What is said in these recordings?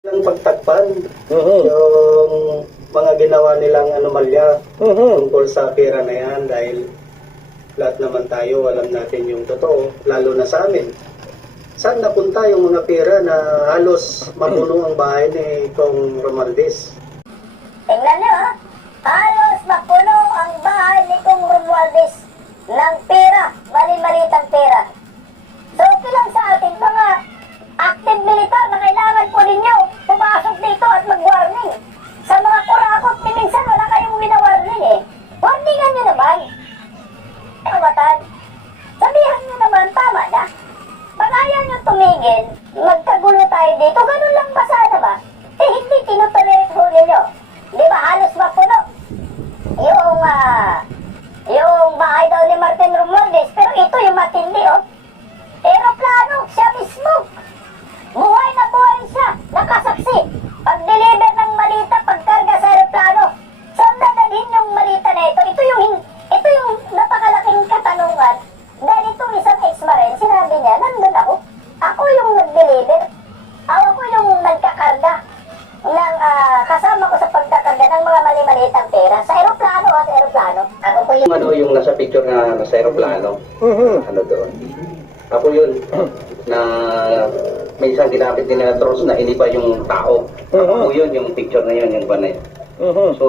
ng pagtakpan yung mga ginawa nilang anomalya tungkol sa pera na yan dahil lahat naman tayo alam natin yung totoo, lalo na sa amin. Saan napunta yung mga pera na halos mapuno ang bahay ni Kong Romualdez? Tingnan nyo ha, halos mapuno ang bahay ni Kong Romualdez ng pera, mali-malitang pera. So okay lang sa atin mga active militar na kailangan po ninyo pumasok dito at mag-warning. Sa mga kurakot, minsan wala kayong wina-warning eh. Warningan nyo naman. Kawatan, sabihan nyo naman, tama na. Pag ayaw nyo tumigil, magkagulo tayo dito, ganun lang ba sana ba? Eh hindi tinutolerate ho ninyo. Di ba halos mapuno? Yung bahay daw ni Martin Romualdez, pero ito yung matindi oh. Aeroplano, siya mismo. Buhay na buhay siya, nakasaksi. Pag-deliver ng malita, pagkarga sa aeroplano. Saan dadalhin yung malita na ito? Ito yung napakalaking katanungan. Dahil itong isang ex-marine, sinabi niya, nandun ako. Ako yung nag-deliver. Ako yung nagkakarga ng kasama ko sa pagkakarga ng mga mali-malitang pera. Sa aeroplano sa aeroplano. Ako po yung... Ano yung nasa picture na nasa aeroplano? Ano doon? Ako yun, na minsan ginamit nila drones na iniba yung tao. Ako yun, yung picture na yun, yung banay. So,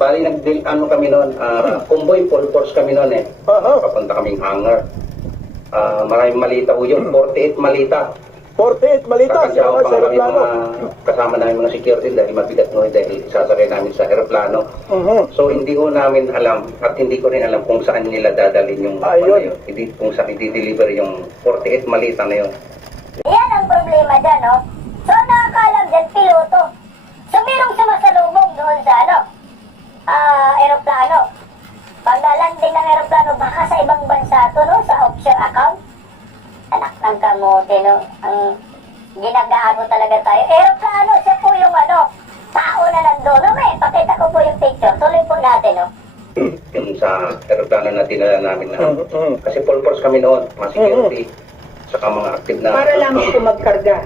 bali ano kami noon, convoy full force kami noon eh. Papunta kaming hangar. Maraming malita po yun, 48 malita. 48 malita sa aeroplano. Kasama namin mga security dahil mabigat no dahil isasakay namin sa aeroplano. So hindi ko namin alam at hindi ko rin alam kung saan nila dadalhin yung hindi kung saan i-deliver yung 48 malita na yun. Yan ang problema dyan, no? So nakakalam dyan, piloto. So merong sumasalubong doon sa aeroplano. Pag nalanding ng aeroplano, baka sa ibang bansa to, no? Sa offshore account. Anak ng kamote, no? Ang ginagago talaga tayo. Aeroplano, siya po yung tao na nandun. No, may pakita ko po yung picture. Tuloy po natin, no? Yung sa aeroplano na tinala namin na. Kasi full force kami noon, mga security, saka mga active na. Para lamang po magkarga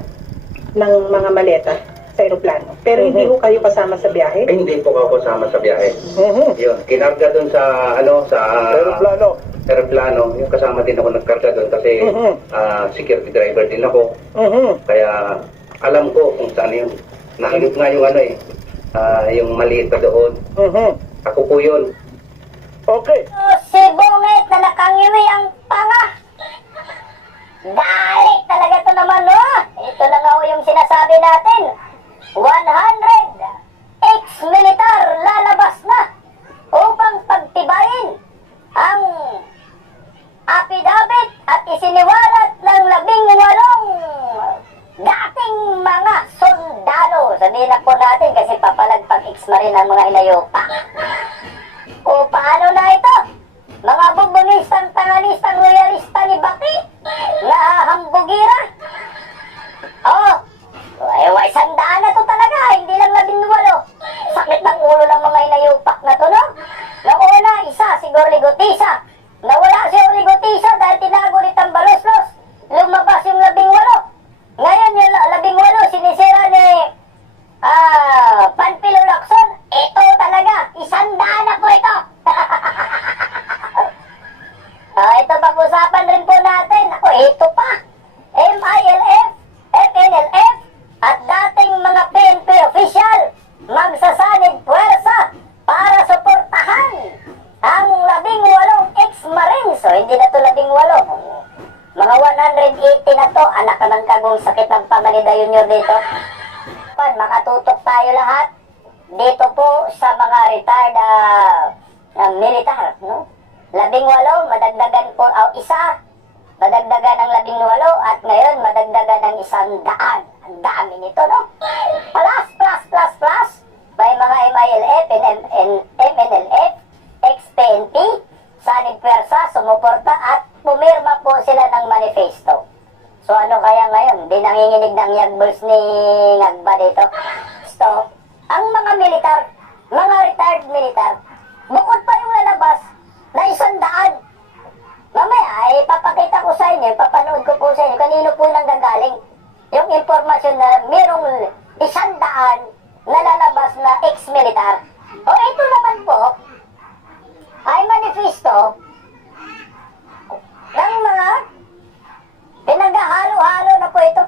ng mga maleta sa aeroplano. Pero hindi po kayo kasama sa biyahe? Ay, hindi po ako kasama sa biyahe. Yun, kinarga doon sa, sa aeroplano, yung kasama din ako nagkarga doon kasi security driver din ako. Kaya alam ko kung saan yun. Nahanap nga yung yung malita doon. Ako po yun. Okay. Si Bungit na nakangiwi ang panga. Dali talaga to naman, no? Ito na nga yung sinasabi natin. 100 ex-militar lalabas na upang pagtibayin ang affidavit at isiniwalat ng 18 dating mga sundalo. Sabihin na po natin kasi papalagpag ex-marine ang mga inayopa. O paano na ito? Mga bubunistang, tanganistang, loyalista ni Baki na hambugira. Sandaan na to talaga, hindi lang 18. Sakit ng ulo ng mga inayupak na to, no? Noong una, isa, siguro Ligotisa. Nawala si Ligotisa dahil tinago ni Tambaloslos. Lumabas yung 18. Ngayon yung 18, sinisira ni Panfilo Lacson. Ito talaga, isandaan na po ito. Ito pag-usapan rin po natin. Ako, ito pa. MILF, FNLF, at dating mga PNP official magsasanib puwersa para suportahan ang 18 ex-marines. So, hindi na ito 18. Mga 180 na to. Anak ka ng kagong sakit ng pamanida junior dito. Makatutok tayo lahat dito po sa mga retired militar, no? 18, madagdagan po isa. Madagdagan ng 18 at ngayon madagdagan ng 100. Ang dami nito, no? Plus. May mga MILF, MNLF, ex-PNP, sanib pwersa, sumuporta at pumirma po sila ng manifesto. So ano kaya ngayon? Di nanginginig ng yagbuls ni Ngagba dito. So, ang mga militar, mga retired militar, bukod pa yung lalabas na 100. Mamaya, papakita ko sa inyo, papanood ko po sa inyo, kanino po nang gagaling. yung impormasyon na merong 100 na lalabas na ex-militar. O ito naman po, ay manifesto ng mga pinaghahalo-halo na po ito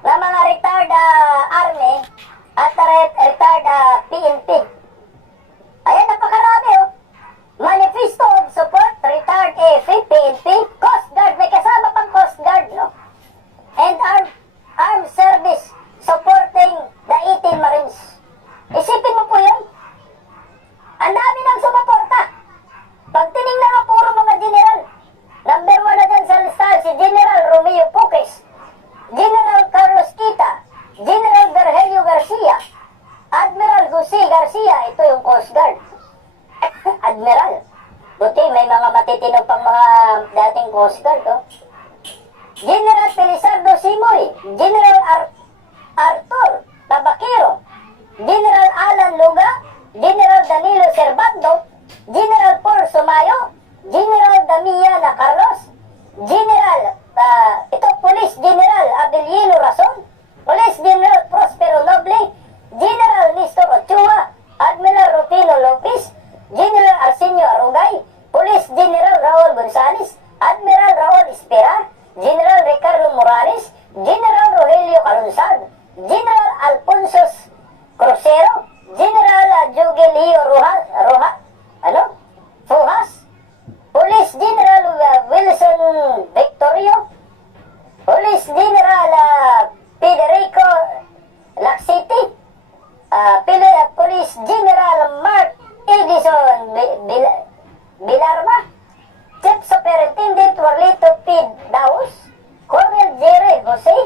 ng mga retired army at retired PNP. Ayan, napakarami oh. Manifesto of Support, Retired AFP, PNP, Coast Guard, may kasama pang Coast Guard, no? And Armed Service supporting the 18 Marines. Isipin mo po yun. Ang dami nang sumuporta. Pag tinignan nga puro mga general, number 1 na dyan sa listahan si General Romeo Puques, General Carlos Kita, General Virgilio Garcia, Admiral Jose Garcia, ito yung Coast Guard. Admiral. Buti may mga matitino pang mga dating Coast Guard, oh. General Felizardo Simoy, General Arthur Tabaquero, General Alan Luga, General Danilo Servando, General Paul Sumayo, General Damiana Carlos, General, Police General Abelino Rason, Police General Prospero Noble, General Nestor Ochoa, Admiral Rufino Lopez, General Arsenio Arugay, Police General Raul Gonzales, Admiral Raul Espera, General Ricardo Morales, General Rogelio Calunzad, General Alfonso Crucero, General Jogelio Fujas, Police General Wilson Victorio, Police General Federico Laxiti, Police General Mark Edison Bilarma, Chief Superintendent Warlito P. Daus, Colonel Jerry Jose,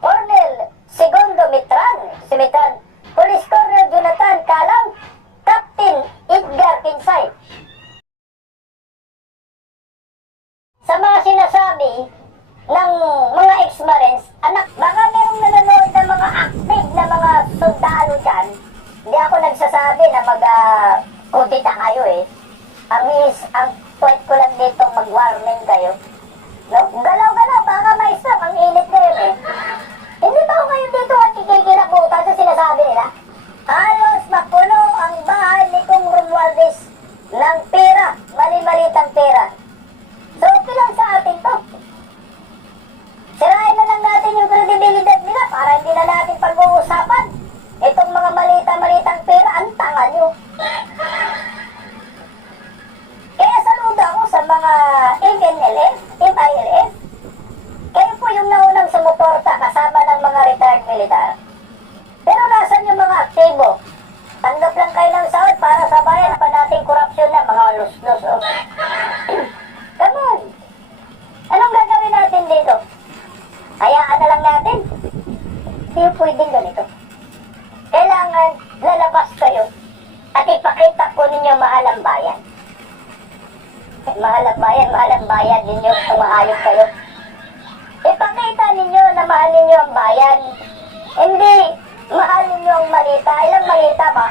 Colonel Segundo Simitran, Police Colonel Jonathan Calang, Captain Edgar Kinsay. Sa mga sinasabi ng mga ex-marines, anak, baka merong nanonood ng mga active na mga sundalo dyan. Hindi ako nagsasabi na kutita kayo eh. Ang point ko lang dito mag-warning kayo. No? Galaw-galaw, baka maestro, ang init ngayon eh. Hindi ba ako ngayon dito at kikikilabutan sa sinasabi nila? Halos mapuno ang bahay ni Kung Romualdez ng pera, mali-malitang pera. So, okay lang sa atin to. Sirain na lang natin yung kredibilidad nila para hindi na natin pag-uusapan. Itong mga malita-malitang pera, ang tanga nyo. Kaya saludo ako sa mga MNLF, MILF. Kayo po yung naunang sumuporta kasama ng mga retired militar. Pero nasan yung mga aktibo? Tanggap lang kayo ng sahod para sa bayan pa nating korupsyon na mga luslos. Oh. Come on! Anong gagawin natin dito? Hayaan na lang natin. Hindi pwedeng ganito. Kailangan lalabas kayo at ipakita po ninyo mahal ang bayan. Mahal ang bayan ninyo, tumahayop kayo. Ipakita ninyo na mahal ninyo ang bayan. Hindi mahal ninyo ang malita. Ilang malita ba?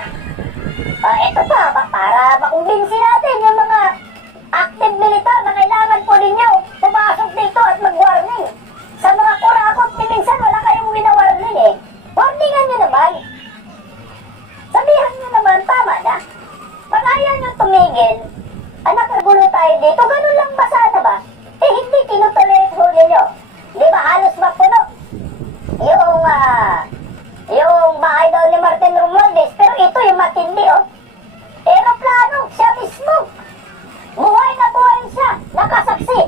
Ito pa, para makumbinsi natin yung mga active militar na kailangan po ninyo pumasok dito at mag-warning. Sa mga kurakot, minsan wala kayong wina-warning eh. Warningan nyo naman. Sabihan nyo naman, tama na. Pag ayaw nyo tumigil, anak, nagulo tayo dito, ganun lang ba sana ba? Eh, hindi tinutolerate ho ninyo. Di ba halos mapuno? Yung bahay daw ni Martin Romualdez, pero ito yung matindi, oh. Aeroplano, siya mismo. Buhay na buhay siya, nakasaksi.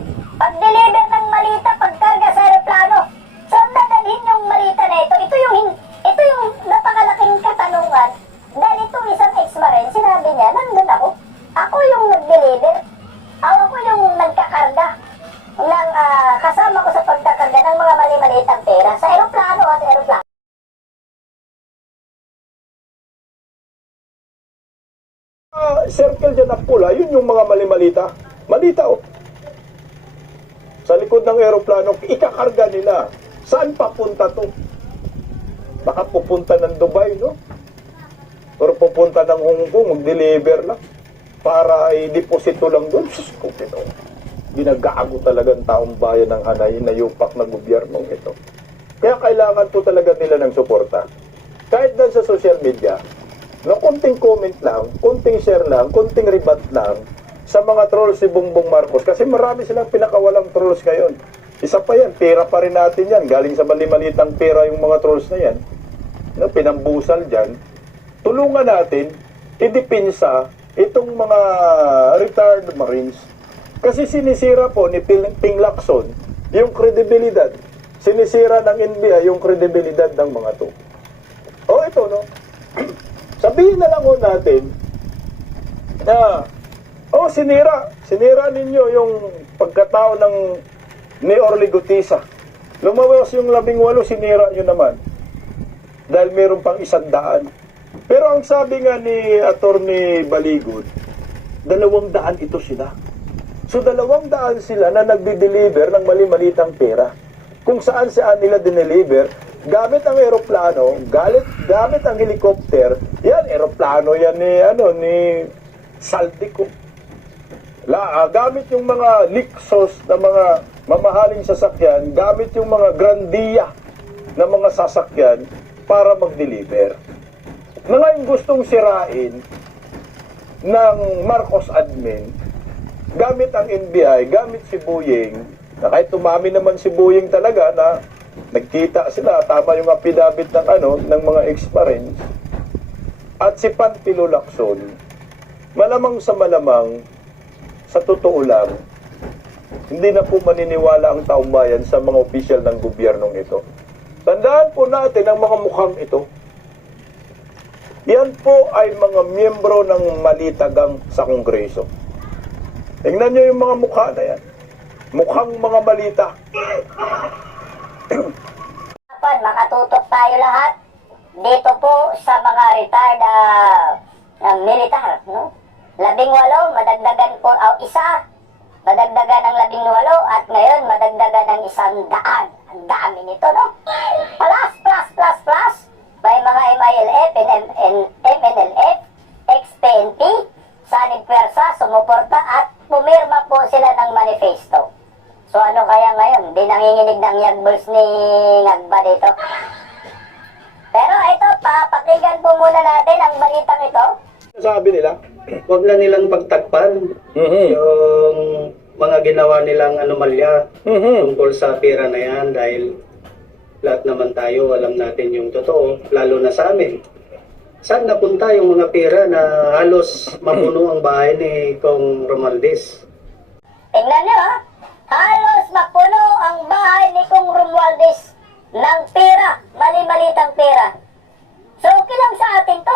Pag-deliver ng malita, pagkarga sa aeroplano. So, dadalhin yung malita na ito. Ito yung napakalaking katanungan. Dahil itong isang ex-marine, sinabi niya, nandun ako. Ako yung nag-deliver. Ako yung nagkakarga. Kasama ko sa pagkakarga ng mga mali-malitang pera sa aeroplano at aeroplano. Circle dyan na pula, yun yung mga mali-malita. Malita, oh. Sa likod ng aeroplano, ikakarga nila. Saan papunta to? Baka pupunta ng Dubai, no? Pero pupunta ng Hong Kong, mag-deliver lang. Para i-deposito lang doon. Sus ko, ginagago talaga ang taong bayan ng Hanay na yupak na gobyernong ito. Kaya kailangan po talaga nila ng suporta. Kahit dan sa social media, no, konting comment lang, konting share lang, konting rebat lang sa mga trolls si Bongbong Marcos. Kasi marami silang pinakawalang trolls ngayon. Isa pa yan, pera pa rin natin yan. Galing sa mali-malitang pera yung mga trolls na yan. No, pinambusal dyan. Tulungan natin, idipinsa itong mga retired Marines. Kasi sinisira po ni Ping Lacson yung kredibilidad. Sinisira ng NBI yung kredibilidad ng mga to. O ito, no? Sabihin na lang ho natin na, sinira ninyo yung pagkatao ng ni Orly Gutisa. Lumawas yung 18, sinira nyo naman. Dahil meron pang 100. Pero ang sabi nga ni Attorney Baligod, 200 ito sila. So 200 sila na nagdi-deliver ng mali-malitang pera. Kung saan nila dineliver, gamit ang eroplano, gamit ang helicopter, yan, eroplano yan ni Saldico. Gamit yung mga Lexus na mga mamahaling sasakyan, gamit yung mga Grandia na mga sasakyan para mag-deliver. Na ngayon gustong sirain ng Marcos admin, gamit ang NBI, gamit si Boyeng, na kahit tumami naman si Boyeng talaga na nagkita sila, tama yung affidavit ng mga ex-Marines, at si Panfilo Lacson, malamang, sa totoo lang, hindi na po maniniwala ang taong bayan sa mga opisyal ng gobyernong ito. Tandaan po natin ang mga mukhang ito. Yan po ay mga miyembro ng malitagang sa Kongreso. Tingnan nyo yung mga mukha na yan. Mukhang mga malita. Makatutok tayo lahat dito po sa mga retired militar, no? 18, madagdagan po, isa, madagdagan ng 18 at ngayon madagdagan ng 100. Ang dami nito, no? Plus. May mga MILF, MNLF, ex-PNP, Sanib Pwersa, sumuporta at pumirma po sila ng manifesto. So ano kaya ngayon? Di nanginginig ng yagbuls ni Ngagba dito. Pero ito, papakinggan po muna natin ang balitang ito. Sabi nila, Huwag na nilang pagtakpan yung mga ginawa nilang anomalya tungkol sa pera na yan dahil lahat naman tayo alam natin yung totoo, lalo na sa amin. Saan napunta yung mga pera na halos mapuno ang bahay ni Kong Romualdez? Tingnan nyo, ha? Halos mapuno ang bahay ni Kong Romualdez ng pera, mali-malitang pera. So okay lang sa atin to.